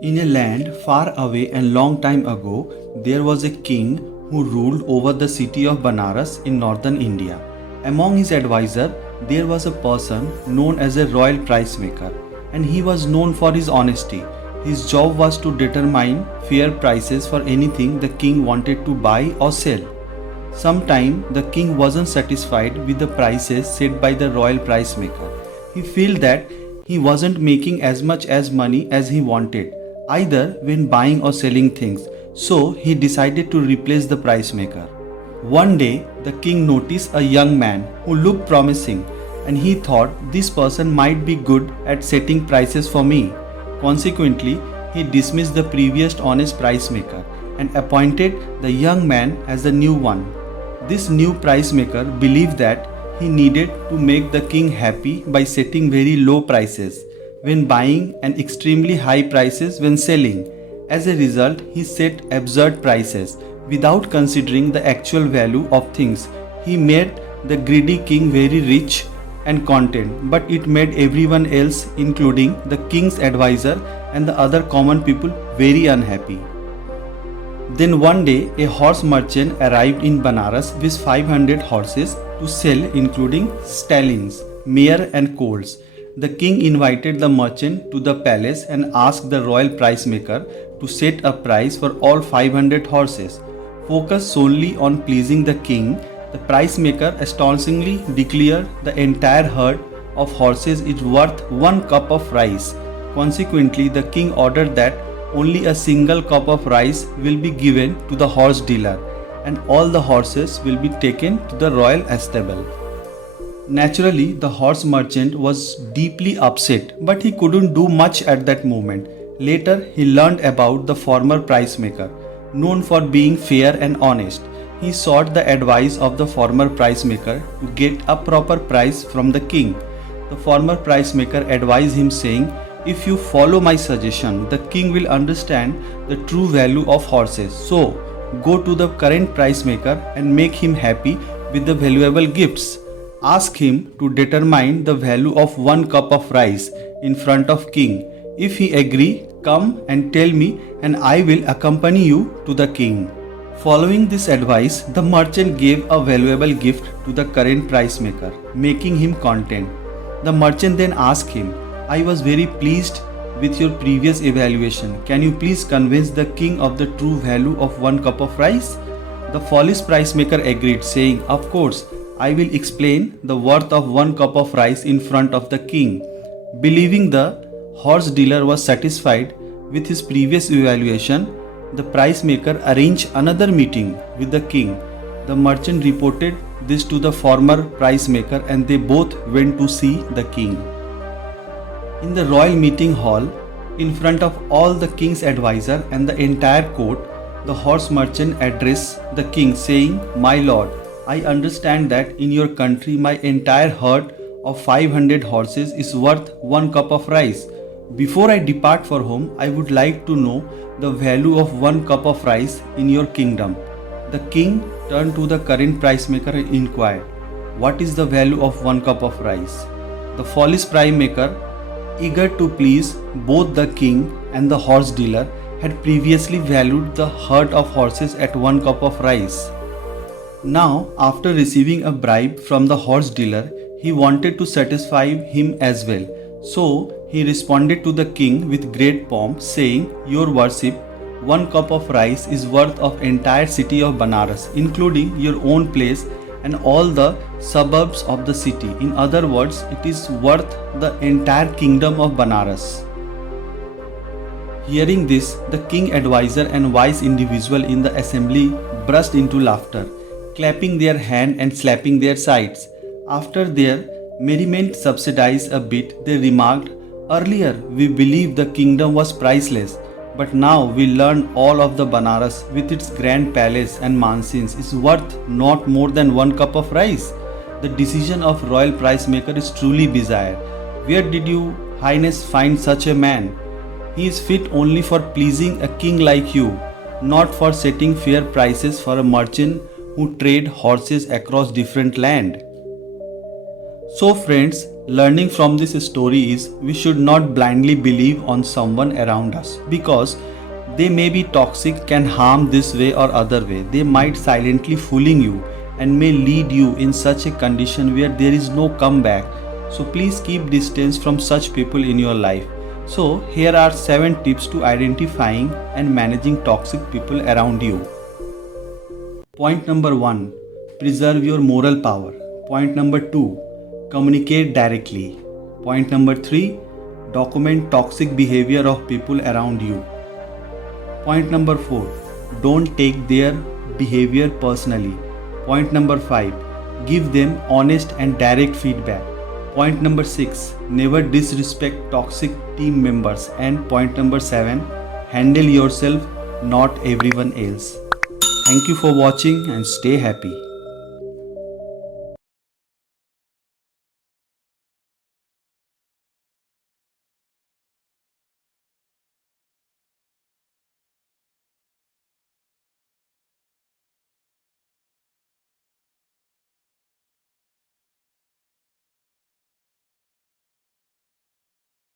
In a land far away and long time ago, there was a king who ruled over the city of Banaras in northern India. Among his advisors, there was a person known as a royal price maker, and he was known for his honesty. His job was to determine fair prices for anything the king wanted to buy or sell. Sometime the king wasn't satisfied with the prices set by the royal price maker. He felt that he wasn't making as much as money as he wanted, either when buying or selling things. So he decided to replace the price maker. One day the king noticed a young man who looked promising, and he thought this person might be good at setting prices for me. Consequently, he dismissed the previous honest price maker and appointed the young man as the new one. This new price maker believed that he needed to make the king happy by setting very low prices when buying and extremely high prices when selling. As a result, he set absurd prices without considering the actual value of things. He made the greedy king very rich and content, but it made everyone else, including the king's advisor and the other common people, very unhappy. Then one day, a horse merchant arrived in Banaras with 500 horses to sell, including stallions, mare, and colts. The king invited the merchant to the palace and asked the royal price maker to set a price for all 500 horses. Focused solely on pleasing the king, the price maker astonishingly declared the entire herd of horses is worth 1 cup of rice. Consequently, the king ordered that only a single cup of rice will be given to the horse dealer, and all the horses will be taken to the royal stable. Naturally, the horse merchant was deeply upset, but he couldn't do much at that moment. Later, he learned about the former price maker, known for being fair and honest. He sought the advice of the former price maker to get a proper price from the king. The former price maker advised him, saying, "If you follow my suggestion, the king will understand the true value of horses. So, go to the current price maker and make him happy with the valuable gifts. Ask him to determine the value of 1 cup of rice in front of king. If he agree, come and tell me, and I will accompany you to the king." Following this advice, the merchant gave a valuable gift to the current price maker, making him content. The merchant then asked him, "I was very pleased with your previous evaluation. Can you please convince the king of the true value of 1 cup of rice?" The foolish price maker agreed, saying, "Of course, I will explain the worth of 1 cup of rice in front of the king." Believing the horse dealer was satisfied with his previous evaluation, the price maker arranged another meeting with the king. The merchant reported this to the former price maker, and they both went to see the king. In the royal meeting hall, in front of all the king's advisor and the entire court, the horse merchant addressed the king, saying, "My lord, I understand that in your country my entire herd of 500 horses is worth 1 cup of rice. Before I depart for home, I would like to know the value of 1 cup of rice in your kingdom." The king turned to the current price maker and inquired, "What is the value of 1 cup of rice?" The foolish price maker, eager to please both the king and the horse dealer, had previously valued the herd of horses at 1 cup of rice. Now, after receiving a bribe from the horse dealer, he wanted to satisfy him as well. So, he responded to the king with great pomp, saying, "Your worship, 1 cup of rice is worth of entire city of Banaras, including your own place and all the suburbs of the city. In other words, it is worth the entire kingdom of Banaras." Hearing this, the king advisor and wise individual in the assembly burst into laughter, clapping their hands and slapping their sides. After their merriment subsided a bit, they remarked, "Earlier we believed the kingdom was priceless, but now we learn all of the Banaras with its grand palace and mansions is worth not more than 1 cup of rice. The decision of royal price maker is truly bizarre. Where did your highness find such a man? He is fit only for pleasing a king like you, not for setting fair prices for a merchant who trade horses across different land." So friends, Learning from this story is we should not blindly believe on someone around us because they may be toxic, can harm this way or other way. They might silently fooling you and may lead you in such a condition where there is no comeback. So please keep distance from such people in your life. So here are 7 tips to identifying and managing toxic people around you. Point number 1, preserve your moral power. Point number 2, communicate directly. Point number 3, document toxic behavior of people around you. Point number 4, don't take their behavior personally. Point number 5, give them honest and direct feedback. Point number 6, never disrespect toxic team members. And point number 7, handle yourself, not everyone else. Thank you for watching and stay happy.